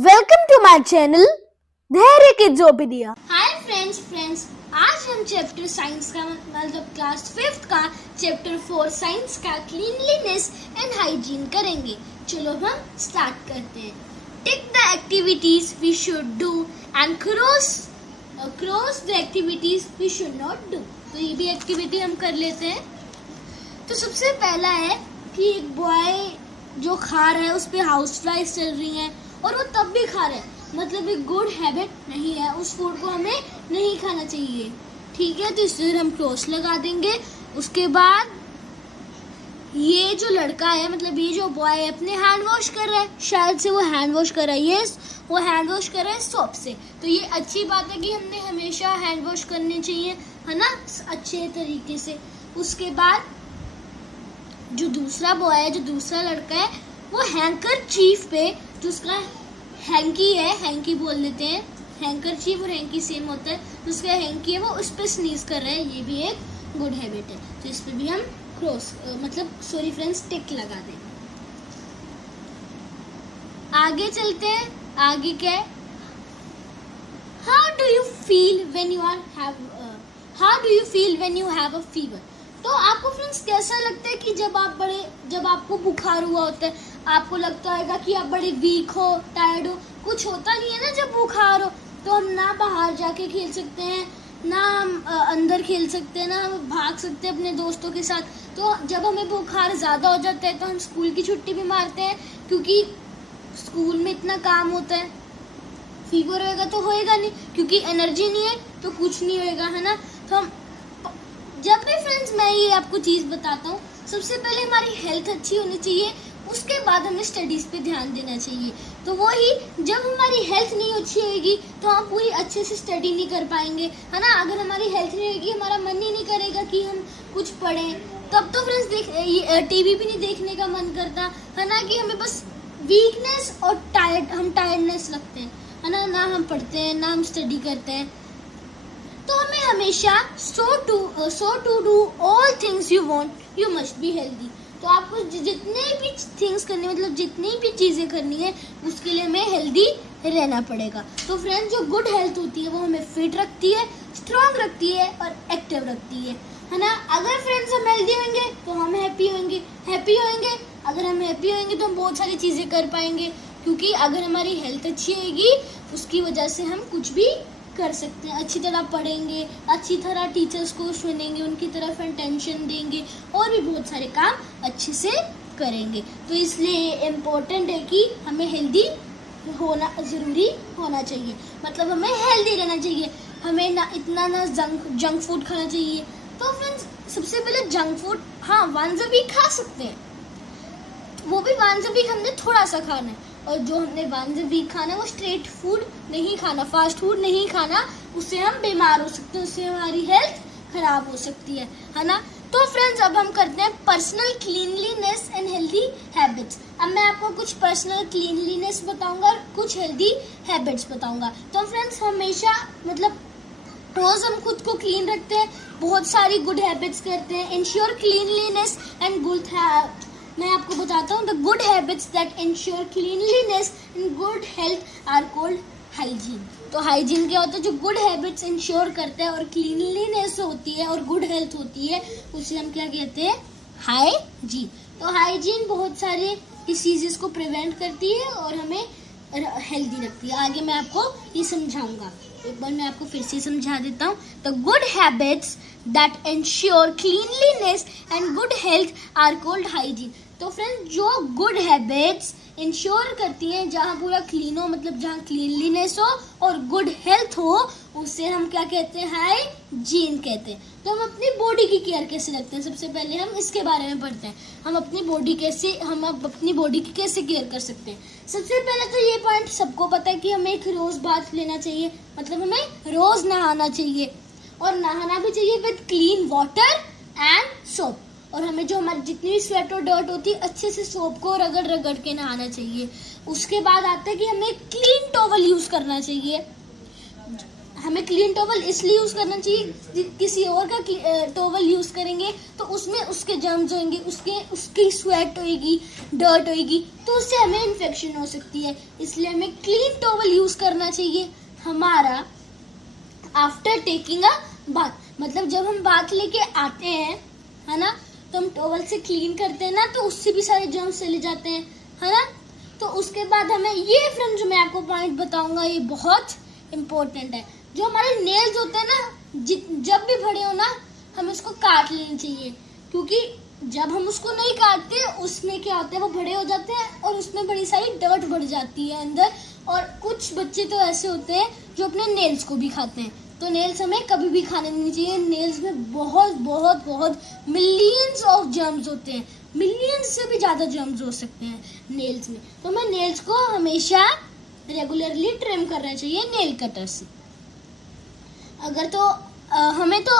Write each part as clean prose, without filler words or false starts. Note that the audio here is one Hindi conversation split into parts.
वेलकम टू माय चैनल धैर्य किड्सोपीडिया। हाय फ्रेंड्स आज हम चैप्टर साइंस का मतलब क्लास 5th का चैप्टर 4 साइंस का क्लीनलीनेस एंड हाइजीन करेंगे। चलो हम स्टार्ट करते हैं। Tick the activities we should do and cross the activities we should not do. तो ये भी एक्टिविटी हम कर लेते हैं। तो सबसे पहला है कि एक बॉय जो खा रहा है उस पे हाउस फ्लाइज चल रही हैं और वो तब भी खा रहा है, मतलब एक गुड हैबिट नहीं है, उस फूड को हमें नहीं खाना चाहिए। ठीक है, तो इसलिए हम क्रॉस लगा देंगे। उसके बाद ये जो लड़का है, मतलब ये जो बॉय है, अपने हैंड वॉश कर रहा है, शायद से वो हैंड वॉश कर रहा है। यस, वो हैंड वॉश कर रहा है सोप से। तो ये अच्छी बात है कि हमने हमेशा हैंड वॉश करने चाहिए, है ना, अच्छे तरीके से। उसके बाद जो दूसरा बॉय है, जो दूसरा लड़का है, वो हैंकर चीफ पे, जो उसका हैंकी है, हैंकी बोल लेते हैं, हैंकर चीफ और हैंकी सेम होता है, तो उसका हैंकी है वो उस पे स्नीज कर रहे हैं। ये भी एक गुड हैबिट है, तो इस पे भी हम टिक लगा दें। आगे चलते हैं। आगे क्या है? How do you feel when you have a fever? तो आपको फ्रेंड्स कैसा लगता है कि जब आपको बुखार हुआ होता है, आपको लगता है कि आप बड़े वीक हो, टायर्ड हो, कुछ होता नहीं है ना जब बुखार हो। तो हम ना बाहर जाके खेल सकते हैं, ना हम अंदर खेल सकते हैं, ना हम भाग सकते हैं अपने दोस्तों के साथ। तो जब हमें बुखार ज़्यादा हो जाता है तो हम स्कूल की छुट्टी भी मारते हैं, क्योंकि स्कूल में इतना काम होता है। फीवर होएगा तो होएगा नहीं, क्योंकि एनर्जी नहीं है तो कुछ नहीं होएगा, है ना। तो हम जब भी फ्रेंड्स मैं ये आपको चीज़ बताता हूँ, सबसे पहले हमारी हेल्थ अच्छी होनी चाहिए, उसके बाद हमें स्टडीज़ पे ध्यान देना चाहिए। तो वही, जब हमारी हेल्थ नहीं अच्छी होगी तो हम पूरी अच्छे से स्टडी नहीं कर पाएंगे, है ना। अगर हमारी हेल्थ नहीं होगी, हमारा मन ही नहीं करेगा कि हम कुछ पढ़ें, तब तो फ्रेंड्स टीवी भी नहीं देखने का मन करता, है ना, कि हमें बस वीकनेस और टायर्डनेस लगते हैं, है ना हम पढ़ते हैं, ना हम स्टडी करते हैं। तो हमें हमेशा so to do all things you want, you must be healthy। तो आपको जितने भी थिंग्स करनी, मतलब जितनी भी चीज़ें करनी है, उसके लिए हमें हेल्दी रहना पड़ेगा। तो फ्रेंड्स, जो गुड हेल्थ होती है वो हमें फिट रखती है, स्ट्रांग रखती है और एक्टिव रखती है ना। अगर फ्रेंड्स हम हेल्दी होंगे तो हम हैप्पी होंगे। अगर हम हैप्पी होंगे तो हम बहुत सारी चीज़ें कर पाएंगे, क्योंकि अगर हमारी हेल्थ अच्छी होगी उसकी वजह से हम कुछ भी कर सकते हैं। अच्छी तरह पढ़ेंगे, अच्छी तरह टीचर्स को सुनेंगे, उनकी तरफ अटेंशन देंगे और भी बहुत सारे काम अच्छे से करेंगे। तो इसलिए इम्पोर्टेंट है कि हमें हेल्दी होना ज़रूरी होना चाहिए, मतलब हमें हेल्दी रहना चाहिए। हमें ना जंक फूड खाना चाहिए। तो फ्रेंड्स, सबसे पहले जंक फूड हाँ वंस अ वीक खा सकते हैं, वो भी वंस अ वीक हमने थोड़ा सा खाना है। और जो हमने वंस अ वीक खाना है वो स्ट्रेट फूड नहीं खाना, फास्ट फूड नहीं खाना, उससे हम बीमार हो सकते हैं, उससे हमारी हेल्थ खराब हो सकती है ना। तो फ्रेंड्स, अब हम करते हैं personal cleanliness and healthy habits. अब मैं आपको कुछ पर्सनल क्लीनलीनेस बताऊंगा और कुछ हेल्दी हैबिट्स बताऊंगा। तो फ्रेंड्स, हमेशा मतलब रोज हम खुद को क्लीन रखते हैं, बहुत सारी गुड हैबिट्स करते हैं। Ensure cleanliness and good health. मैं आपको बताता हूँ, the good habits that ensure cleanliness and good health are called hygiene. तो हाइजीन क्या होता है? जो गुड हैबिट्स इंश्योर करता है और क्लीनलीनेस होती है और गुड हेल्थ होती है, उसे हम क्या कहते हैं? हाइजीन। तो हाइजीन बहुत सारे डिसीजेस को प्रिवेंट करती है और हमें हेल्दी रखती है। आगे मैं आपको ये समझाऊंगा, एक बार मैं आपको फिर से समझा देता हूँ। The good habits that ensure cleanliness and good health are called hygiene. तो फ्रेंड्स, जो गुड हैबिट्स इंश्योर करती हैं, जहाँ पूरा क्लीन हो, मतलब जहाँ क्लीनलीनेस हो और गुड हेल्थ हो, उसे हम क्या कहते हैं? हाइजीन कहते हैं। तो हम अपनी बॉडी की केयर कैसे रखते हैं, सबसे पहले हम इसके बारे में पढ़ते हैं। हम अपनी बॉडी की कैसे केयर कर सकते हैं। सबसे पहले तो ये पॉइंट सबको पता है कि हमें एक रोज बाथ लेना चाहिए, मतलब हमें रोज नहाना चाहिए, और नहाना भी चाहिए with clean water and soap. और हमें जो हमारी जितनी भी स्वेट और डर्ट होती है, अच्छे से सोप को रगड़ के नहाना चाहिए। उसके बाद आता है कि हमें क्लीन टॉवल यूज करना चाहिए, हमें क्लीन टॉवल इसलिए यूज करना चाहिए, किसी और का टॉवल यूज करेंगे तो उसमें उसके जर्म्स होंगे, उसकी स्वेट होएगी, डर्ट होएगी, तो उससे हमें इन्फेक्शन हो सकती है। इसलिए हमें क्लीन टॉवल यूज करना चाहिए हमारा आफ्टर टेकिंग अ बाथ। मतलब जब हम बाथ लेके आते हैं, है ना, तो हम टॉवल से क्लीन करते हैं ना, तो उससे भी सारे जर्म्स चले जाते हैं, है ना। तो उसके बाद हमें ये फ्रेंड जो मैं आपको पॉइंट बताऊंगा ये बहुत इम्पोर्टेंट है। जो हमारे नेल्स होते हैं ना, जब भी बड़े हो ना, हमें उसको काट लेना चाहिए, क्योंकि जब हम उसको नहीं काटते उसमें क्या होता है, वो बड़े हो जाते हैं और उसमें बड़ी सारी डर्ट बढ़ जाती है अंदर। और कुछ बच्चे तो ऐसे होते हैं जो अपने नेल्स को भी खाते हैं, तो नेल्स हमें कभी भी खाने नहीं चाहिए। नेल्स में बहुत बहुत बहुत मिलियंस ऑफ जर्म्स होते हैं, मिलियंस से भी ज्यादा जर्म्स हो सकते हैं नेल्स में। तो हमें नेल्स को हमेशा रेगुलरली ट्रिम करना चाहिए नेल कटर से। अगर तो हमें तो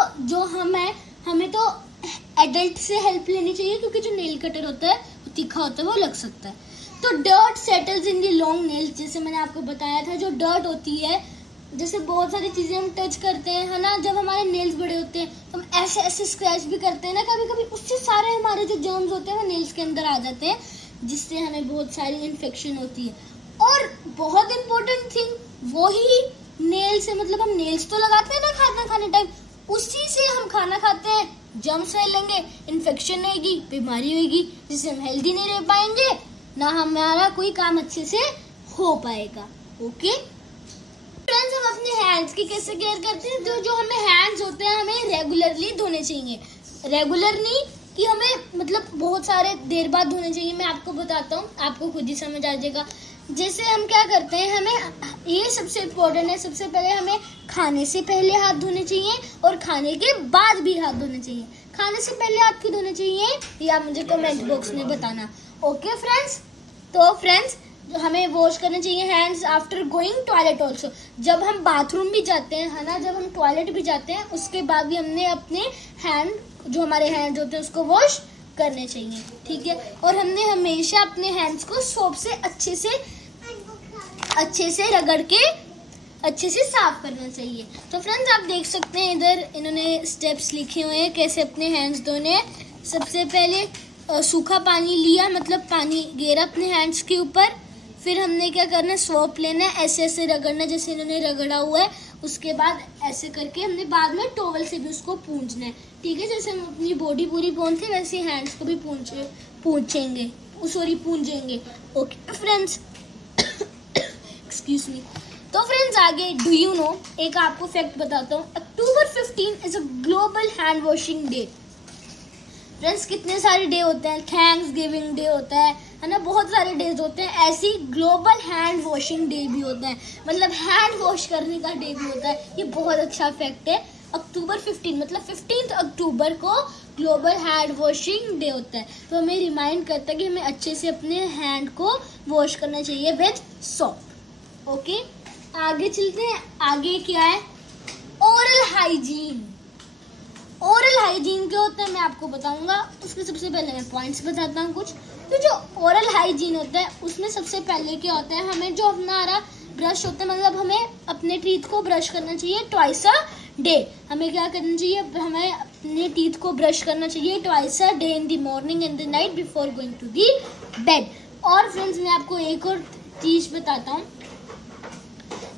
एडल्ट से हेल्प लेनी चाहिए, क्योंकि जो नेल कटर होता है वो तीखा होता है, वो लग सकता है। तो dirt settles in the long nails, जैसे मैंने आपको बताया था, जो डर्ट होती है, जैसे बहुत सारी चीजें हम टच करते हैं, है ना, जब हमारे नेल्स बड़े होते हैं तो हम ऐसे ऐसे स्क्रैच भी करते हैं ना कभी कभी, उससे सारे हमारे जो जर्म्स होते हैं वो नेल्स के अंदर आ जाते हैं, जिससे हमें बहुत सारी इन्फेक्शन होती है। और बहुत इंपॉर्टेंट थिंग, वही नेल से, मतलब हम नेल्स तो लगाते हैं ना खाना खाने टाइम, उसी से हम खाना खाते हैं, जर्म्स फैलेंगे, इन्फेक्शन होगी, बीमारी होगी, जिससे हम हेल्दी नहीं रह पाएंगे, ना हमारा कोई काम अच्छे से हो पाएगा। ओके फ्रेंड्स, हम अपने हैंड्स की कैसे केयर करते हैं? तो जो हमें हैंड्स होते हैं हमें रेगुलरली धोने चाहिए। रेगुलर नहीं कि हमें मतलब बहुत सारे देर बाद धोने चाहिए। मैं आपको बताता हूँ, आपको खुद ही समझ आ जाएगा। जैसे हम क्या करते हैं, हमें ये सबसे इम्पोर्टेंट है, सबसे पहले हमें खाने से पहले हाथ धोने चाहिए और खाने के बाद भी हाथ धोने चाहिए। खाने से पहले हाथ क्यों धोने चाहिए ये आप मुझे कमेंट बॉक्स में बताना। ओके फ्रेंड्स, तो फ्रेंड्स हमें वॉश करने चाहिए hands after going toilet also. जब हम बाथरूम भी जाते हैं, है ना, जब हम टॉयलेट भी जाते हैं, उसके बाद भी हमने अपने हैंड, जो हमारे हैंड्स होते हैं, उसको वॉश करने चाहिए, ठीक है। और हमने हमेशा अपने हैंड्स को सोप से अच्छे से रगड़ के अच्छे से साफ करना चाहिए। तो फ्रेंड्स आप देख सकते हैं इधर इन्होंने स्टेप्स लिखे हुए हैं कैसे अपने हैंड्स धोने हैं। सबसे पहले सूखा पानी लिया, मतलब पानी गेरा अपने हैंड्स के ऊपर, फिर हमने क्या करना है, सोप लेना है, ऐसे ऐसे रगड़ना जैसे इन्होंने रगड़ा हुआ है। उसके बाद ऐसे करके हमने बाद में टॉवल से भी उसको पूंछना है, ठीक है। जैसे हम अपनी बॉडी पूरी पोंछते हैं वैसे हैंड्स को भी पूंछेंगे। Okay friends, excuse me. तो फ्रेंड्स आगे डू यू नो, एक आपको फैक्ट बताता हूँ। अक्टूबर 15 is a global hand washing day. Friends कितने सारे डे होते हैं, थैंक्स गिविंग डे होता है ना, बहुत सारे डेज होते हैं। ऐसी ग्लोबल हैंड वॉशिंग डे भी होता है, मतलब हैंड वॉश करने का डे भी होता है। ये बहुत अच्छा फैक्ट है। अक्टूबर 15 मतलब 15 अक्टूबर को ग्लोबल हैंड वॉशिंग डे होता है। तो हमें रिमाइंड करता है कि हमें अच्छे से अपने हैंड को वॉश करना चाहिए विद सोप। ओके आगे चलते हैं। आगे क्या है, ओरल हाइजीन। ओरल हाइजीन क्या होता है मैं आपको बताऊंगा। उसके सबसे पहले मैं पॉइंट्स बताता हूँ कुछ। तो जो ओरल हाइजीन होता है उसमें सबसे पहले क्या होता है, हमें जो हमारा ब्रश होता है, मतलब हमें अपने टीथ को ब्रश करना चाहिए ट्वाइस अ डे। हमें क्या करना चाहिए, हमें अपने टीथ को ब्रश करना चाहिए twice a day, in the morning and the night before going to the bed. और फ्रेंड्स मैं आपको एक और चीज बताता हूँ,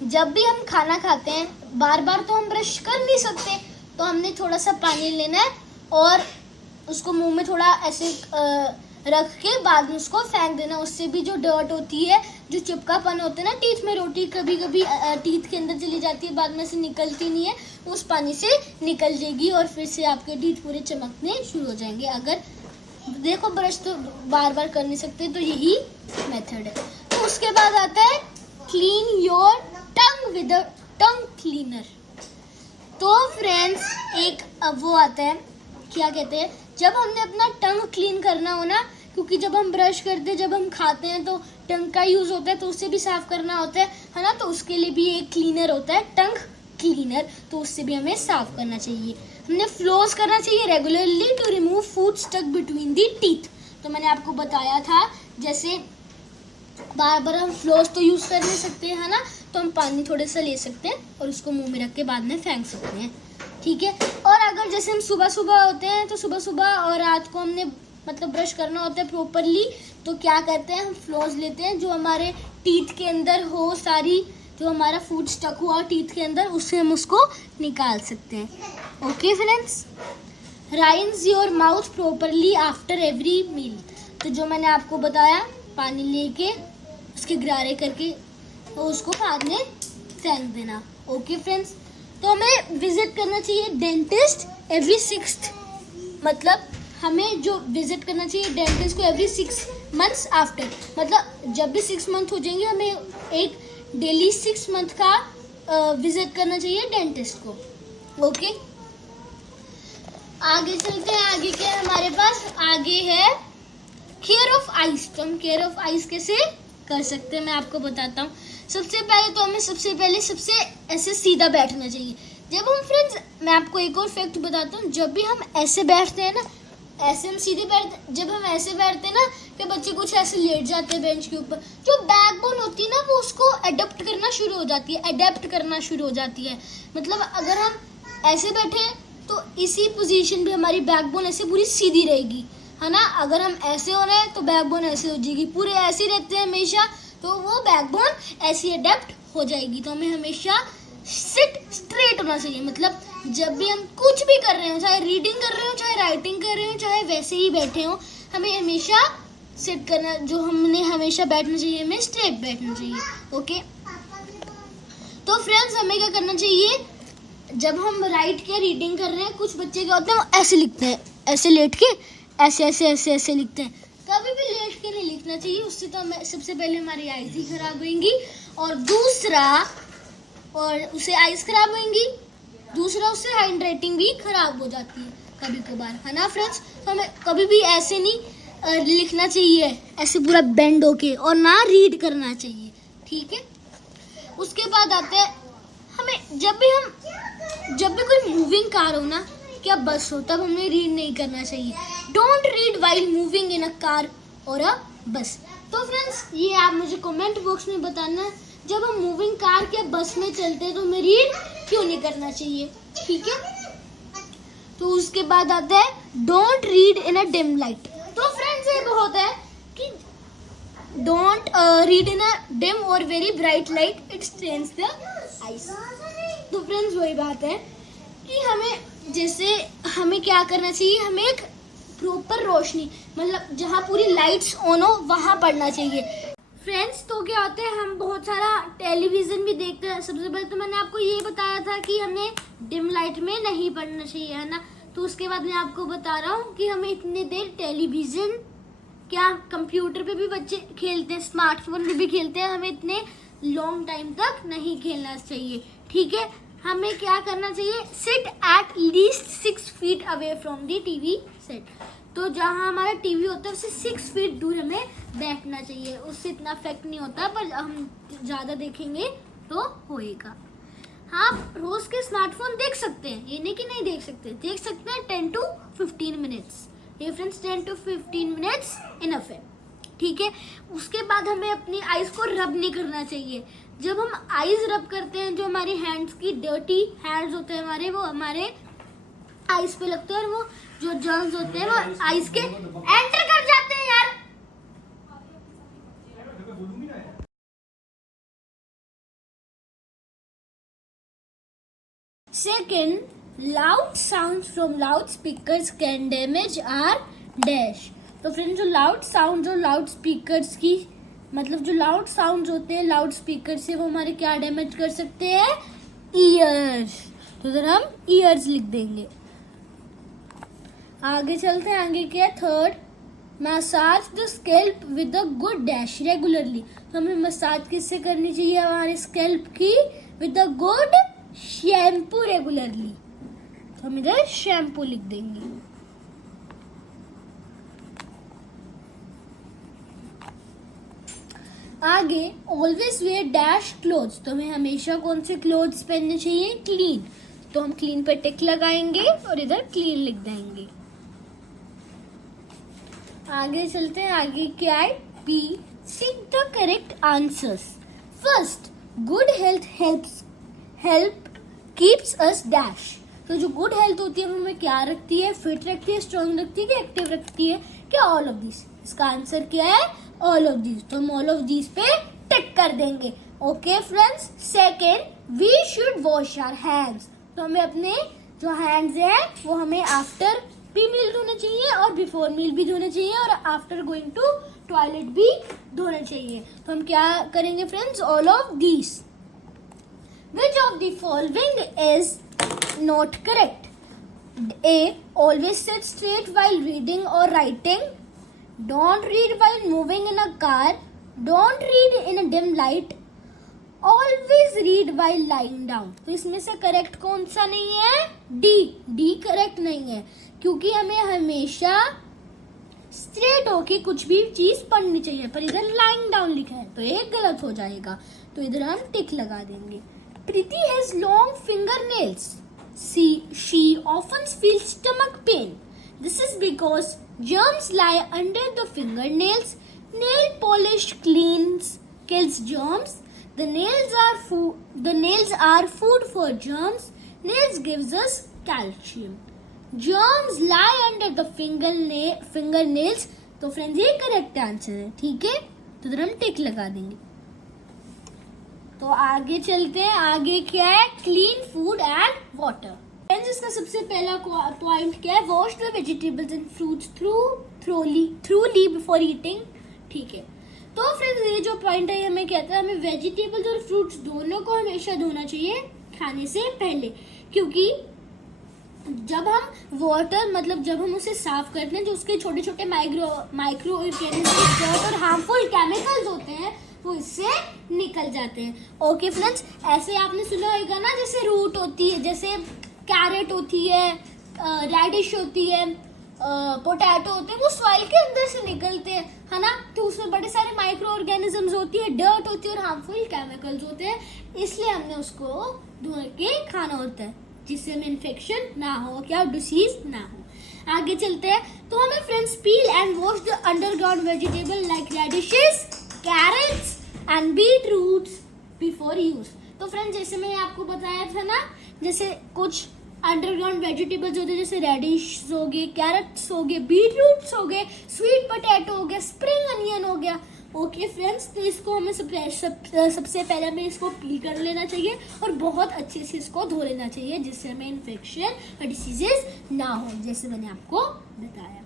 जब भी हम खाना खाते हैं बार बार तो हम ब्रश कर नहीं सकते, तो हमने थोड़ा सा पानी लेना है और उसको मुंह में थोड़ा ऐसे रख के बाद में उसको फेंक देना। उससे भी जो डर्ट होती है, जो चिपकापन होता है ना टीथ में, रोटी कभी कभी टीथ के अंदर चली जाती है, बाद में से निकलती नहीं है, उस पानी से निकल जाएगी और फिर से आपके टीथ पूरे चमकने शुरू हो जाएंगे। अगर देखो ब्रश तो बार बार कर नहीं सकते, तो यही मेथड है। तो उसके बाद आता है clean your tongue with a tongue cleaner. तो फ्रेंड्स एक अब वो आता है, क्या कहते हैं, जब हमने अपना टंग क्लीन करना हो ना, क्योंकि जब हम ब्रश करते हैं, जब हम खाते हैं तो टंग का यूज होता है, तो उससे भी साफ करना होता है ना। तो उसके लिए भी एक क्लीनर होता है, टंग क्लीनर, तो उससे भी हमें साफ करना चाहिए। हमने फ्लोस करना चाहिए regularly to remove food stuck between the teeth. तो मैंने आपको बताया था, जैसे बार बार हम फ्लोस तो यूज़ कर नहीं सकते हैं, है ना, तो हम पानी थोड़े सा ले सकते हैं और उसको मुंह में रख के बाद में फेंक सकते हैं, ठीक है। और अगर जैसे हम सुबह सुबह होते हैं तो सुबह सुबह और रात को हमने मतलब ब्रश करना होता है प्रॉपरली, तो क्या करते हैं हम फ्लोस लेते हैं जो हमारे टीथ के अंदर हो, सारी जो हमारा फूड स्टक हुआ टीथ के अंदर, उससे हम उसको निकाल सकते हैं। Okay friends, rinse your mouth properly after every meal, तो जो मैंने आपको बताया पानी लेके उसके गरारे करके तो उसको बाद में फेंक देना। ओके फ्रेंड्स, तो हमें विजिट करना चाहिए डेंटिस्ट एवरी 6th, मतलब हमें जो विजिट करना चाहिए डेंटिस्ट को एवरी 6 मंथ्स आफ्टर, मतलब जब भी 6 मंथ हो जाएंगे हमें एक डेली 6 मंथ का विजिट करना चाहिए डेंटिस्ट को। ओके, आगे चलते हैं। आगे क्या है हमारे पास, आगे है केयर ऑफ आइज। तो हम केयर ऑफ आइज कैसे कर सकते हैं मैं आपको बताता हूँ। सबसे पहले तो हमें सबसे ऐसे सीधा बैठना चाहिए। जब हम फ्रेंड्स, मैं आपको एक और फैक्ट बताता हूँ, जब भी हम ऐसे बैठते हैं ना, ऐसे हम सीधे बैठते, जब हम ऐसे बैठते हैं ना, फिर बच्चे कुछ ऐसे लेट जाते हैं बेंच के ऊपर, जो बैकबोन होती है ना वो उसको अडेप्ट करना शुरू हो जाती है। मतलब अगर हम ऐसे बैठे तो इसी पोजीशन पे हमारी बैकबोन ऐसे पूरी सीधी रहेगी, है ना। अगर हम ऐसे हो रहे हैं तो बैकबोन ऐसे हो जाएगी, पूरे ऐसे रहते हैं हमेशा, तो वो बैकबोन ऐसी अडेप्ट हो जाएगी। तो हमें हमेशा सिट स्ट्रेट होना चाहिए, मतलब जब भी हम कुछ भी कर रहे हो, चाहे रीडिंग कर रहे हो, चाहे राइटिंग कर रहे हो, चाहे वैसे ही बैठे हो, हमें हमेशा सिट करना, जो हमने हमेशा बैठना चाहिए, हमें स्ट्रेट बैठना चाहिए। ओके, तो फ्रेंड्स हमें क्या करना चाहिए, जब हम राइट के रीडिंग कर रहे हैं, कुछ बच्चे क्या होते हैं वो ऐसे लिखते हैं, ऐसे लेट के ऐसे लिखते हैं। कभी भी लेट के नहीं लिखना चाहिए, उससे तो हमें सबसे पहले हमारी आईज ही खराब होंगी, और उससे आईज खराब होंगी, दूसरा उससे हैंड राइटिंग भी खराब हो जाती है कभी कभार, है ना फ्रेंड्स। तो हमें कभी भी ऐसे नहीं लिखना चाहिए, ऐसे पूरा बेंड होके, और ना रीड करना चाहिए, ठीक है। उसके बाद आते हैं हमें जब भी कोई मूविंग कार हो ना, क्या बस हो, तब हमें रीड नहीं करना चाहिए। Don't read while moving in a car और अ बस। तो फ्रेंड्स ये आप मुझे कमेंट बॉक्स में बताना, जब हम मूविंग कार या बस में चलते हैं तो हमें रीड क्यों नहीं करना चाहिए, ठीक है। तो उसके बाद आता है don't read in a dim light. तो फ्रेंड्स ये बहुत है कि don't read in a dim और very bright light, it strains the eyes. तो फ्रेंड्स वही बात है कि हमें क्या करना चाहिए, हमें एक प्रॉपर रोशनी, मतलब जहाँ पूरी लाइट्स ऑन हो वहाँ पढ़ना चाहिए। फ्रेंड्स तो क्या होता है, हम बहुत सारा टेलीविज़न भी देखते हैं। सबसे पहले तो मैंने आपको ये बताया था कि हमें डिम लाइट में नहीं पढ़ना चाहिए, है ना। तो उसके बाद मैं आपको बता रहा हूँ कि हमें इतनी देर टेलीविज़न, क्या कंप्यूटर पे भी बच्चे खेलते हैं, स्मार्टफोन पे भी खेलते हैं, हमें इतने लॉन्ग टाइम तक नहीं खेलना चाहिए, ठीक है। हमें क्या करना चाहिए, sit at least 6 feet away from the TV set. तो जहाँ हमारा टीवी होता है उससे 6 feet दूर हमें बैठना चाहिए, उससे इतना इफेक्ट नहीं होता, पर हम ज़्यादा देखेंगे तो होएगा। हाँ, रोज़ के स्मार्टफोन देख सकते हैं, ये नहीं कि नहीं देख सकते हैं 10 to 15 minutes। ये फ्रेंड्स 10 to 15 minutes इनफ है, ठीक है। उसके बाद हमें अपनी आईज को रब नहीं करना चाहिए। जब हम आईज रब करते हैं, जो हमारी हैंड्स की डर्टी हैंड्स होते हैं हमारे, वो हमारे आईज पे लगते हैं, और वो जो जर्म्स होते हैं वो आईज के एंटर कर जाते हैं यार। Second, loud sound from loud speakers can damage our dash. तो फ्रेंड्स जो लाउड साउंड, जो लाउड स्पीकर्स की, मतलब जो लाउड साउंड्स होते हैं लाउड स्पीकर से, वो हमारे क्या डैमेज कर सकते हैं, ईयर्स। तो इधर हम ईयर्स लिख देंगे। आगे चलते हैं, आगे क्या है, third, massage the scalp with a good dash regularly. तो हमें मसाज किससे करनी चाहिए, हमारे स्कैल्प की, with a good shampoo regularly. तो हम इधर शैम्पू लिख देंगे। आगे ऑलवेज वेयर डैश क्लोथ्स। तो हमें हमेशा कौन से क्लोथ्स पहनने चाहिए, क्लीन। तो हम क्लीन पे टिक लगाएंगे और इधर क्लीन लिख देंगे। आगे चलते हैं, आगे क्या है, B Take the correct answers. First, good health help keeps us dash. तो जो गुड हेल्थ होती है वो हमें क्या रखती है? फिट रखती है, स्ट्रॉन्ग रखती है, कि एक्टिव रखती है, क्या ऑल ऑफ दिस? इसका आंसर क्या है? All of this. तो हम ऑल ऑफ दिस पे टिक कर देंगे. Okay friends. Second, we should wash our hands. तो हमें अपने जो हैंड्स है वो हमें आफ्टर भी मील धोने चाहिए और बिफोर मील भी धोने चाहिए और आफ्टर गोइंग टू टॉयलेट भी धोना चाहिए. तो हम क्या करेंगे friends? All of this. Which of the following is not correct? A. Always sit straight while reading or writing. Don't read while moving in a car. Don't read in a dim light. Always read while lying down. तो इसमें से करेक्ट कौन सा नहीं है? डी. डी करेक्ट नहीं है क्योंकि हमें हमेशा स्ट्रेट होके कुछ भी चीज पढ़नी चाहिए, पर इधर लाइंग डाउन लिखा है तो ये गलत हो जाएगा. तो इधर हम टिक लगा देंगे. Preeti has long fingernails. She often feels stomach pain. This is because germs lie under the fingernails. Nail polish kills germs. The nails are food for germs. Nails gives us calcium. Germs lie under the fingernails. तो फ्रेंड्स ये करेक्ट आंसर है. ठीक है, तो इधर हम टिक लगा देंगे. तो आगे चलते हैं. आगे क्या है? Clean food and water. Friends इसका सबसे पहला पॉइंट क्या है? Wash the vegetables and fruits थ्रूली before eating. ठीक है, तो फ्रेंड्स ये जो पॉइंट है हमें कहता है हमें वेजिटेबल्स और फ्रूट्स दोनों को हमेशा धोना चाहिए खाने से पहले, क्योंकि जब हम वाटर मतलब जब हम उसे साफ करते हैं जो उसके छोटे छोटे माइक्रो ऑर्गेनिज्म और हार्मफुल केमिकल्स होते हैं वो इससे निकल जाते हैं. ओके फ्रेंड्स, ऐसे आपने सुना होगा ना, जैसे रूट होती है, जैसे कैरेट होती है, रेडिश होती है, पोटैटो होते हैं, वो सॉइल के अंदर से निकलते हैं, है ना. तो उसमें बड़े सारे माइक्रो ऑर्गेनिजम्स होती है, डर्ट होती है और हार्मफुल केमिकल्स होते हैं. इसलिए हमने उसको धो के खाना होता है जिससे हमें इन्फेक्शन ना हो, क्या डिसीज ना हो. आगे चलते हैं. तो हमें friends peel and wash the underground vegetable like radishes, carrots and beet roots before use. तो फ्रेंड्स जैसे मैंने आपको बताया था ना, जैसे कुछ अंडरग्राउंड वेजिटेबल्स होते हैं, जैसे रेडिश हो गए, कैरेट्स हो गए, बीट रूट्स हो गए, स्वीट पोटैटो हो गया, स्प्रिंग अनियन हो गया. ओके फ्रेंड्स, तो इसको हमें सबसे पहले हमें इसको पील कर लेना चाहिए और बहुत अच्छे से इसको धो लेना चाहिए जिससे हमें इन्फेक्शन और डिसीजेस ना हो, जैसे मैंने आपको बताया.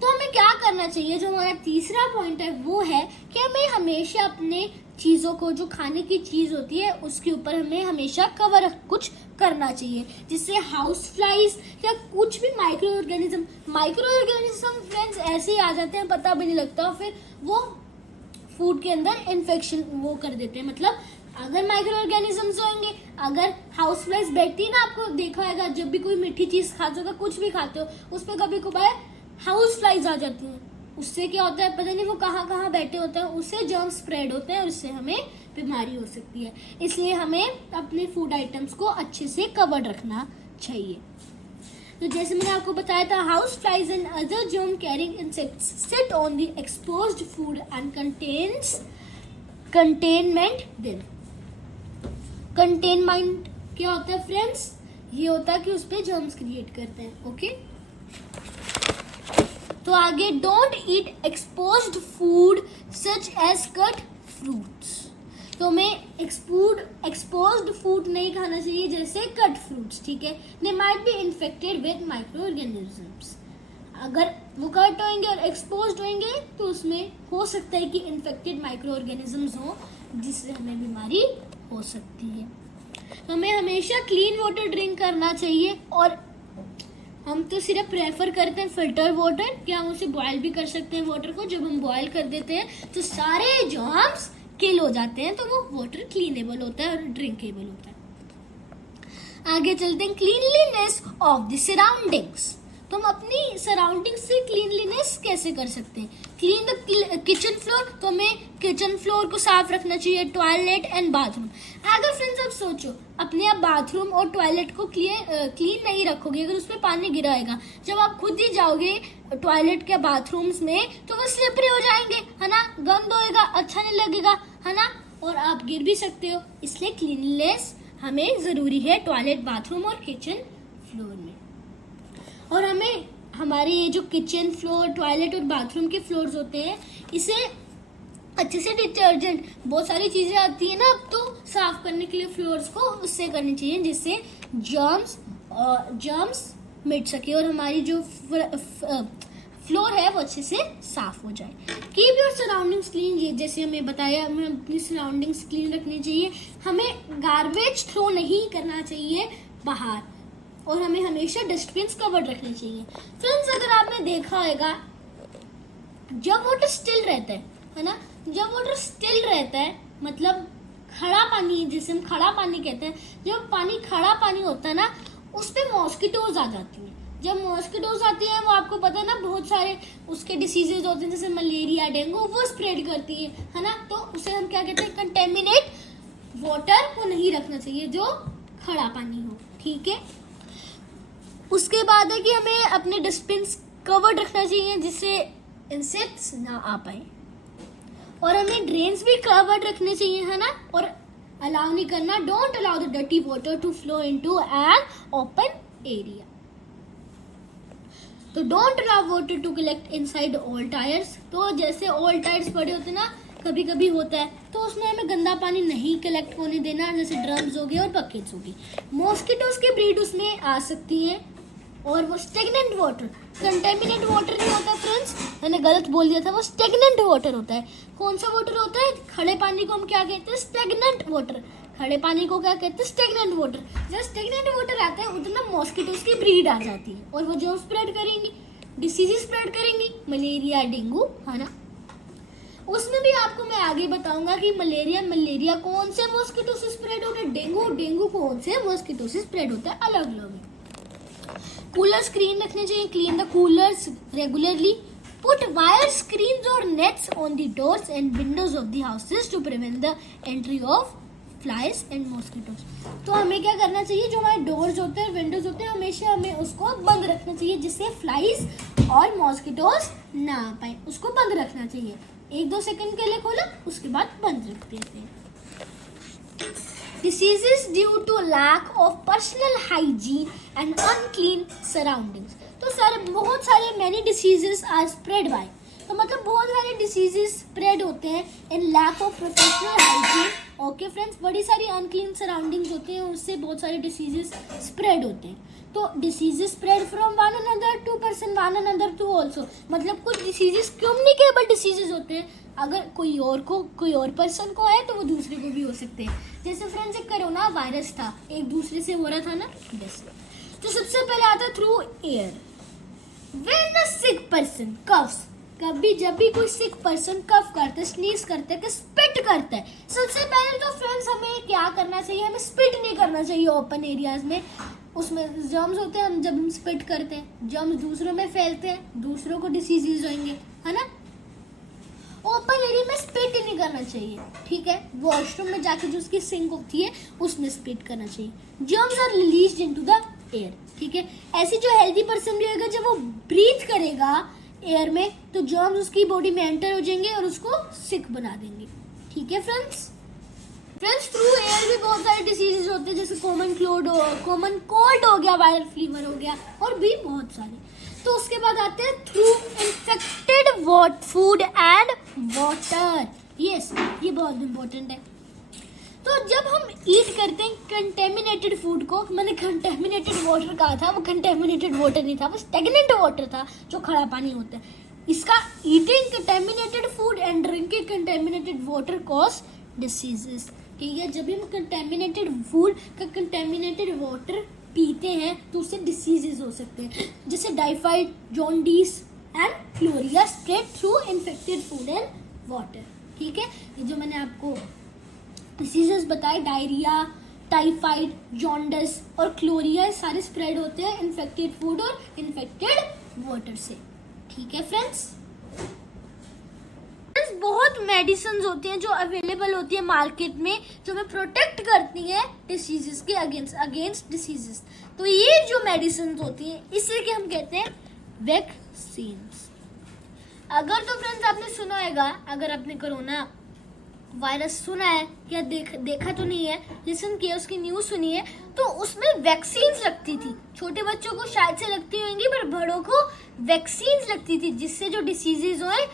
तो हमें क्या करना चाहिए? जो हमारा तीसरा पॉइंट है वो है कि हमें हमेशा अपने चीज़ों को, जो खाने की चीज़ होती है उसके ऊपर हमें हमेशा कवर कुछ करना चाहिए, जिससे हाउस फ्लाइज या कुछ भी माइक्रो ऑर्गेनिज्म फ्रेंड्स ऐसे ही आ जाते हैं, पता भी नहीं लगता, फिर वो फूड के अंदर इन्फेक्शन वो कर देते हैं. मतलब अगर माइक्रो ऑर्गेनिजम्स होंगे, अगर हाउस फ्लाइज बैठती है ना, आपको देखा होगा जब भी कोई मीठी चीज़ खाते हो, कुछ भी खाते हो, उस पर कभी कभार हाउस फ्लाइज आ जाती हैं. उससे क्या होता है पता नहीं, वो कहाँ कहाँ बैठे होते हैं, उससे जर्म स्प्रेड होते हैं और उससे हमें बीमारी हो सकती है. इसलिए हमें अपने फूड आइटम्स को अच्छे से कवर्ड रखना चाहिए. तो जैसे मैंने आपको बताया था, house flies and other germ carrying insects sit on the exposed food and containment them. Containment क्या होता है फ्रेंड्स? ये होता है कि उस पर जर्म्स क्रिएट करते हैं. ओके, तो आगे, don't eat exposed food such as cut fruits. तो हमें एक्सपोज्ड फूड नहीं खाना चाहिए जैसे कट फ्रूट्स. ठीक है, they might be infected with micro organisms. अगर वो कट होंगे और एक्सपोज्ड होंगे तो उसमें हो सकता है कि इन्फेक्टेड माइक्रो ऑर्गेनिजम्स हो जिससे हमें बीमारी हो सकती है. तो हमें हमेशा क्लीन वाटर ड्रिंक करना चाहिए और हम तो सिर्फ प्रेफर करते हैं फिल्टर वाटर, कि हम उसे बॉयल भी कर सकते हैं वाटर को. जब हम बॉयल कर देते हैं तो सारे जर्म्स किल हो जाते हैं, तो वो वाटर क्लीनेबल होता है और ड्रिंकेबल होता है. आगे चलते हैं. Cleanliness of the surroundings. तो हम अपनी सराउंडिंग से क्लीनलीनेस कैसे कर सकते हैं? क्लीन द किचन फ्लोर, तो हमें किचन फ्लोर को साफ रखना चाहिए, टॉयलेट एंड बाथरूम। अगर फ्रेंड्स आप सोचो अपने आप बाथरूम और टॉयलेट को क्लीन नहीं रखोगे, अगर उसमें पानी गिराएगा, जब आप खुद ही जाओगे टॉयलेट के बाथरूम्स में तो वो स्लिपरी हो जाएंगे, है ना, गंद होएगा, अच्छा नहीं लगेगा, है ना, और आप गिर भी सकते हो। इसलिए क्लीनलीनेस हमें ज़रूरी है टॉयलेट, बाथरूम और किचन फ्लोर में। और हमें हमारे ये जो किचन फ्लोर, टॉयलेट और बाथरूम के फ्लोर्स होते हैं, इसे अच्छे से डिटर्जेंट, बहुत सारी चीज़ें आती है ना अब तो साफ करने के लिए फ्लोर्स को, उससे करनी चाहिए जिससे जर्म्स मिट सके और हमारी जो फ्लोर है वो अच्छे से साफ हो जाए। कीप योर सराउंडिंग्स क्लीन, ये जैसे हमें बताया, हमें अपनी सराउंडिंग्स क्लीन रखनी चाहिए। हमें गार्बेज थ्रो नहीं करना चाहिए बाहर, और हमें हमेशा डस्टबिन कवर्ड रखने चाहिए। फ्रेंड्स, अगर आपने देखा होगा जब वाटर स्टिल रहता है ना, जब वाटर स्टिल रहता है मतलब खड़ा पानी, जिसे हम खड़ा पानी कहते हैं, जब पानी खड़ा पानी होता है ना, उस पे मॉस्किटोज आ जाती हैं। जब मॉस्किटोज आती हैं, वो आपको पता है ना, बहुत सारे उसके डिसीजेज होते हैं, जैसे मलेरिया, डेंगू, वो स्प्रेड करती है ना, तो उसे हम क्या कहते हैं, कंटेमिनेट वाटर को नहीं रखना चाहिए जो खड़ा पानी हो, ठीक है। उसके बाद है कि हमें अपने डस्टबिन कवर्ड रखना चाहिए जिससे इंसेक्ट्स ना आ पाए, और हमें ड्रेन्स भी कवर्ड रखने चाहिए, है ना, और अलाउ नहीं करना, don't allow the dirty water to flow into an open area. तो don't allow water to collect inside old tyres, तो जैसे ओल्ड टायर्स पड़े होते हैं ना, कभी कभी होता है, तो उसमें हमें गंदा पानी नहीं कलेक्ट होने देना, जैसे ड्रम्स हो गए और बकेट्स हो गई। मॉस्किटोज की ब्रीड उसमें आ सकती हैं, और वो स्टेगनेंट वाटर, कंटेमिनेट वाटर नहीं होता फ्रेंड्स, मैंने गलत बोल दिया था, वो स्टेगनेंट वाटर होता है। कौन सा वाटर होता है? खड़े पानी को हम क्या कहते हैं? Stagnant water. खड़े पानी को क्या कहते हैं? Stagnant water. जब स्टेगनेंट वाटर आता है उतना मॉस्किटोज की ब्रीड आ जाती है, और वो जो स्प्रेड करेंगी, डिसीज स्प्रेड करेंगी, मलेरिया, डेंगू, है ना। उसमें भी आपको मैं आगे बताऊंगा कि मलेरिया कौन से मॉस्किटो से स्प्रेड होता है, डेंगू कौन से मॉस्किटो से स्प्रेड होता है, अलग अलग है। कूलर स्क्रीन रखने चाहिए, clean the coolers regularly, put wire screens और nets on the doors and windows of the houses to prevent the entry of flies and mosquitoes. तो हमें क्या करना चाहिए, जो हमारे डोर्स होते हैं, विंडोज होते हैं, हमेशा हमें उसको बंद रखना चाहिए जिससे फ्लाइज और मॉस्किटोज ना आ पाए, उसको बंद रखना चाहिए। 1-2 सेकंड के लिए खोलो, उसके बाद बंद रख देते हैं। Diseases due to lack of personal hygiene and unclean surroundings. तो बहुत सारे many diseases are spread by, तो मतलब बहुत सारे diseases spread होते हैं in lack of professional hygiene. Okay friends, बड़ी सारी unclean surroundings होते हैं, उससे बहुत सारे diseases spread होते हैं। तो diseases spread from one another to person, one another to also, मतलब कुछ diseases communicable diseases होते हैं, अगर कोई और पर्सन को है तो वो दूसरे को भी हो सकते हैं। जैसे फ्रेंड्स एक कोरोना वायरस था, एक दूसरे से हो रहा था ना, जैसे। तो सबसे पहले आता है through air. When a sick person coughs, जब भी कोई सिक पर्सन कफ करता है, स्नीज करता है, स्पिट करता है, सबसे पहले तो फ्रेंड्स हमें क्या करना चाहिए, हमें स्पिट नहीं करना चाहिए ओपन एरियाज में, उसमें जर्म्स होते हैं, जब हम स्पिट करते हैं जर्म्स दूसरों में फैलते हैं, दूसरों को डिसीजेज होंगे, है ना। ओपन एरिया में स्पिट नहीं करना चाहिए, ठीक है। वॉशरूम में जाके जो उसकी सिंक होती है उसमें स्पिट करना चाहिए। Germs are released into the air, ठीक है। ऐसे जो हेल्दी पर्सन भी होगा, जब वो ब्रीथ करेगा एयर में, तो जर्म्स उसकी बॉडी में एंटर हो जाएंगे और उसको सिक बना देंगे, ठीक है फ्रेंड्स। थ्रू एयर भी बहुत सारे डिसीजेज होते हैं, जैसे कॉमन कोल्ड हो गया, वायरल फीवर हो गया, और भी बहुत सारे। तो उसके बाद आते हैं through infected food and water. Yes, ये बहुत इंपॉर्टेंट है। तो जब हम ईट करते हैं कंटेमिनेटेड फूड को, मैंने कंटेमिनेटेड वाटर कहा था, वो कंटेमिनेटेड वाटर नहीं था, वो स्टेगनेंट वाटर था जो खड़ा पानी होता है। इसका eating contaminated food and drinking contaminated water cause diseases, ठीक है। जब भी हम कंटेमिनेटेड फूड का कंटेमिनेटेड वाटर पीते हैं तो उससे डिसीजेज हो सकते हैं, जैसे typhoid, jaundice and फ्लोरिया spread through infected food and water, ठीक है। ये जो मैंने आपको डिसीजेस बताए, डायरिया, टाइफाइड, जॉन्डिस और क्लोरिया सारे स्प्रेड होते हैं इन्फेक्टेड फूड और इन्फेक्टेड वाटर से। ठीक है फ्रेंड्स, बहुत मेडिसिन होती हैं जो अवेलेबल होती है मार्केट में, जो हमें प्रोटेक्ट करती हैं डिसीजेस के अगेंस्ट डिसीजेस। तो ये जो मेडिसिन होती हैं इसे के हम कहते हैं वैक्सीन्स। अगर तो फ्रेंड्स आपने सुना होगा, अगर आपने कोरोना वायरस सुना है या देखा तो नहीं है, लिसन किया, उसकी न्यूज़ सुनी है, तो उसमें वैक्सीन्स लगती थी। छोटे बच्चों को शायद से लगती होंगी, पर बड़ों को वैक्सीन्स लगती थी, जिससे जो डिसीजेज होए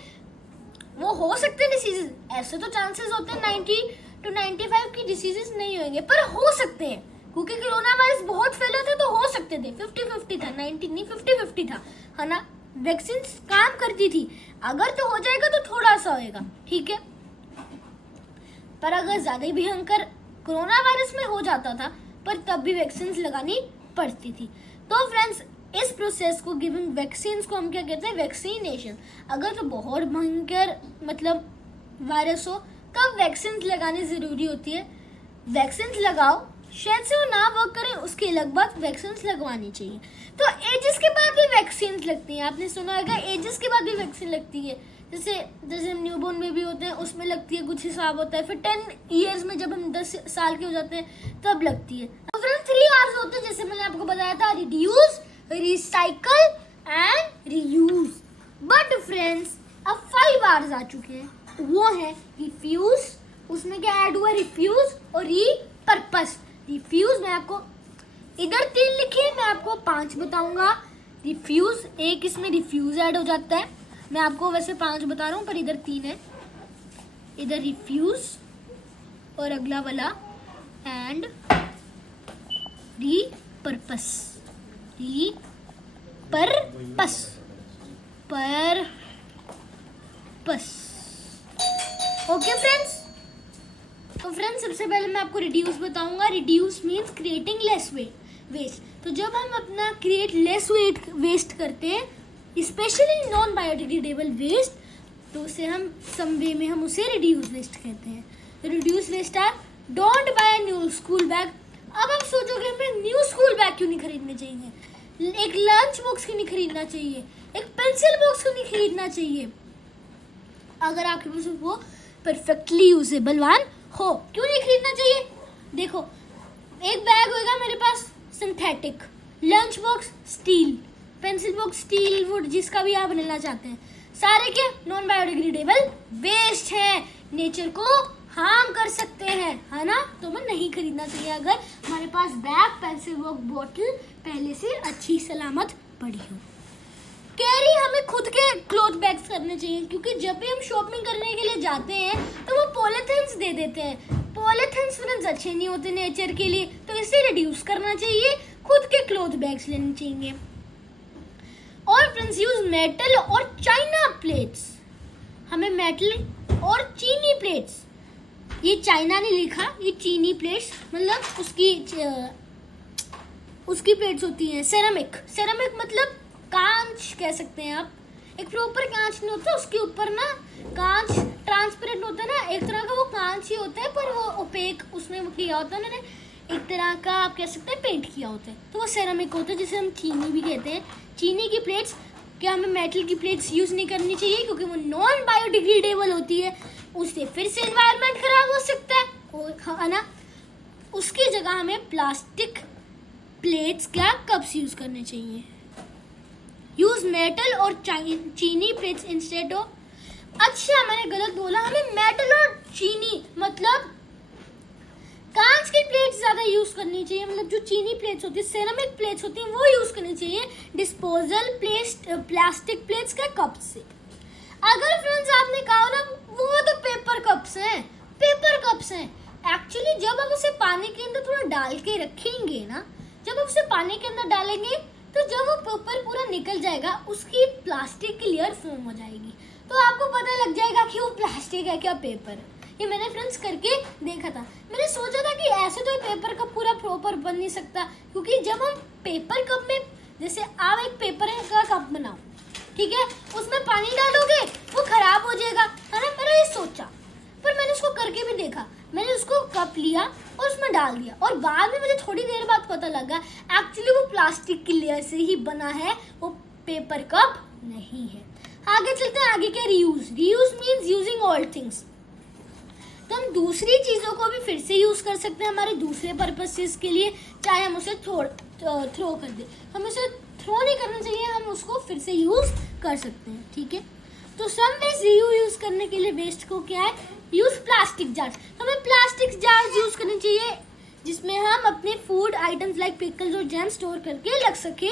वो हो सकते हैं डिसीजेज। ऐसे तो चांसेस होते हैं 90 to 95 की डिसीजेज नहीं होंगे, पर हो सकते हैं, क्योंकि कोरोना वायरस बहुत फैला था तो हो सकते थे। 50-50 था, 90 नहीं 50-50 था, है ना। वैक्सीन काम करती थी, अगर तो हो जाएगा तो थोड़ा सा होएगा, ठीक है। पर अगर ज्यादा ही भयंकर कोरोना वायरस में हो जाता था, पर तब भी वैक्सीन लगानी पड़ती थी। तो फ्रेंड्स, इस प्रोसेस को, गिविंग वैक्सीन्स को हम क्या कहते हैं, वैक्सीनेशन। अगर तो बहुत भयंकर मतलब वायरस हो तब वैक्सीन लगानी जरूरी होती है। वैक्सीन लगाओ, शायद से वो ना वर्क करे, उसके अलग बात वैक्सीन लगवानी चाहिए। तो एजेस के बाद भी वैक्सीन लगती हैं, आपने सुना होगा एजेस के बाद भी वैक्सीन लगती है। जैसे न्यूबॉर्न बेबी होते हैं उसमें लगती है, कुछ हिसाब होता है। फिर 10 ईयर्स में जब हम 10 साल के हो जाते हैं तब लगती है। तो फ्रेंड्स 3 आवर्स होते हैं, जैसे मैंने आपको बताया था, reduce, recycle and reuse. But friends अब 5 आवर्स आ चुके हैं, वो है रिफ्यूज, उसमें क्या ऐड हुआ, रिफ्यूज और रीपर्पस। रिफ्यूज में आपको इधर 3 लिखे, मैं आपको 5 बताऊंगा। रिफ्यूज, एक इसमें रिफ्यूज ऐड हो जाता है, मैं आपको वैसे 5 बता रहा हूँ पर इधर 3 है। इधर रिफ्यूज और अगला वाला and repurpose. Purpose. Okay friends, तो फ्रेंड्स सबसे पहले मैं आपको रिड्यूस बताऊंगा। Reduce means creating less waste. तो जब हम अपना क्रिएट लेस वेस्ट करते हैं, स्पेशली नॉन बायोडिग्रेडेबल वेस्ट, तो उसे हम सम वे में हम उसे रिड्यूस वेस्ट कहते हैं। Reduce waste are don't buy new school bag. अब आप सोचोगे हमें न्यू स्कूल बैग क्यों नहीं खरीदने चाहिए, एक लंच बॉक्स क्यों नहीं खरीदना चाहिए, एक पेंसिल बॉक्स क्यों नहीं खरीदना चाहिए, अगर आपके पास वो परफेक्टली यूजेबल वन हो, क्यों नहीं खरीदना चाहिए। देखो, एक बैग होगा मेरे पास synthetic, lunch box steel, pencil box steel, wood, जिसका भी आप बनाना चाहते हैं, सारे के नॉन बायोडिग्रेडेबल वेस्ट है, नेचर को हार्म कर सकते हैं, है ना। तो हमें नहीं खरीदना चाहिए अगर हमारे पास बैग, पेंसिल बॉक्स, बॉटल पहले से अच्छी सलामत पड़ी हो। कैरी हमें खुद के क्लॉथ बैग्स करने चाहिए, क्योंकि जब भी हम शॉपिंग करने के लिए जाते हैं तो वो पॉलीथिन्स दे देते हैं। पॉलीथिन्स फ्रेंड्स अच्छे नहीं होते नेचर के लिए, तो इसे रिड्यूस करना चाहिए, खुद के क्लॉथ बैग्स लेने चाहिए। और फ्रेंड्स यूज मेटल और चाइना प्लेट्स। हमें मेटल और चीनी प्लेट्स, ये चाइना ने लिखा, ये चीनी प्लेट्स मतलब उसकी प्लेट्स होती हैं। सेरामिक मतलब कांच कह सकते हैं आप। एक प्रॉपर कांच नहीं होता, उसके ऊपर ना कांच ट्रांसपेरेंट होता है ना, एक तरह का वो कांच ही होता है, पर वो ओपेक उसमें वो किया होता है उन्होंने, एक तरह का आप कह सकते हैं पेंट किया होता है, तो वो सेरामिक होता है, जिसे हम चीनी भी कहते हैं। चीनी की प्लेट्स, क्या हमें मेटल की प्लेट्स यूज नहीं करनी चाहिए, क्योंकि वो नॉन बायोडिग्रेडेबल होती है, उससे फिर से एनवायरनमेंट खराब हो सकता है ना। उसकी जगह हमें प्लास्टिक प्लेट्स क्या कप्स यूज करने चाहिए। यूज मेटल और चीनी प्लेट्स इंस्टेड ऑफ। अच्छा मैंने गलत बोला, हमें मेटल और चीनी मतलब कांच की प्लेट्स ज्यादा यूज करनी चाहिए, मतलब जो चीनी प्लेट्स होती है, सेरामिक प्लेट्स होती हैं, वो यूज करनी चाहिए डिस्पोजल प्लास्टिक प्लेट्स के कप से। अगर फ्रेंड्स आपने कहा ना वो तो पेपर कप्स हैं, एक्चुअली जब आप उसे पानी के अंदर थोड़ा डाल के रखेंगे ना, जब आप उसे पानी के अंदर डालेंगे तो जब वो पेपर पूरा निकल जाएगा, उसकी प्लास्टिक की लेयर फॉर्म हो जाएगी, तो आपको पता लग जाएगा कि वो प्लास्टिक है क्या पेपर है। ये मैंने फ्रेंड्स करके देखा था। मैंने सोचा था कि ऐसे तो पेपर कप पूरा प्रॉपर बन नहीं सकता, क्योंकि जब हम पेपर कप में, जैसे आप एक पेपर का कप बनाओ, ठीक है, उसमें पानी डालोगे वो खराब हो जाएगा, है ना। मैंने ये सोचा, पर मैंने उसको करके भी देखा। मैंने उसको कप लिया और उसमें डाल दिया और बाद में मुझे थोड़ी देर बाद पता लगा एक्चुअली वो प्लास्टिक की लेयर से ही बना है, वो पेपर कप नहीं है। आगे चलते हैं, आगे क्या, reuse. Reuse means using old things. तो हम दूसरी चीज़ों को भी फिर से यूज़ कर सकते हैं हमारे दूसरे पर्पसेस के लिए, चाहे हम उसे थ्रो कर दें। हम उसे थ्रो नहीं करना चाहिए, हम उसको फिर से यूज़ कर सकते हैं, ठीक है। तो सम वेज यूज़ करने के लिए वेस्ट को क्या है, यूज़ प्लास्टिक जार्स। हमें प्लास्टिक जार्स यूज़ करने चाहिए जिसमें हम अपने फूड आइटम्स लाइक पिकल्स और जैम स्टोर करके रख सके,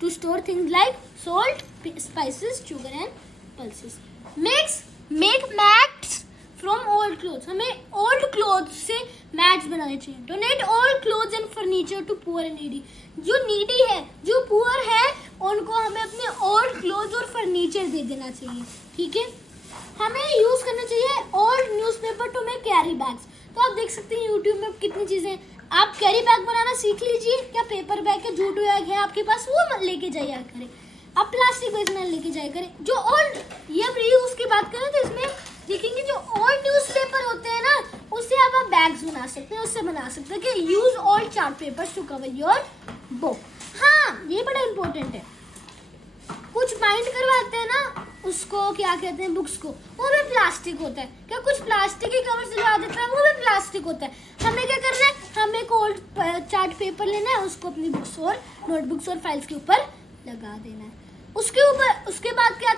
to store things like salt, spices, sugar and pulses. Make mats from old clothes. हमें ओल्ड क्लोथ्स से मैट्स बनाने चाहिए। Donate old clothes and furniture to poor and needy. जो नीडी है, जो पुअर है, उनको हमें अपने ओल्ड क्लोथ्स और फर्नीचर दे देना चाहिए, ठीक है। हमें यूज़ करना चाहिए old newspaper to make carry bags. तो आप देख सकते हैं यूट्यूब में कितनी चीज़ें, आप कैरी बैग बनाना सीख लीजिए। क्या पेपर बैग या जूट बैग है आपके पास, वो मत लेके जाया करें, आप प्लास्टिक बैग में लेके जाया करें। जो ओल्ड, ये अब रीयूज की बात करें तो इसमें देखेंगे जो ओल्ड न्यूज़पेपर होते हैं ना, उससे आप बैग्स बना सकते हैं, उससे बना सकते हैं कि use old chart papers to cover your book. हाँ, ये बड़ा इंपॉर्टेंट है। कुछ बाइंड करवाते हैं ना, उसको क्या कहते हैं, बुक्स को, वो भी प्लास्टिक होता है। क्या कुछ प्लास्टिक के कवर से लगा देता है, वो भी प्लास्टिक होता है। हमें क्या करना है, हमें एक ओल्ड चार्ट पेपर लेना है, उसको अपनी बुक्स और नोटबुक्स और फाइल्स के ऊपर लगा देना है। उसके बाद क्या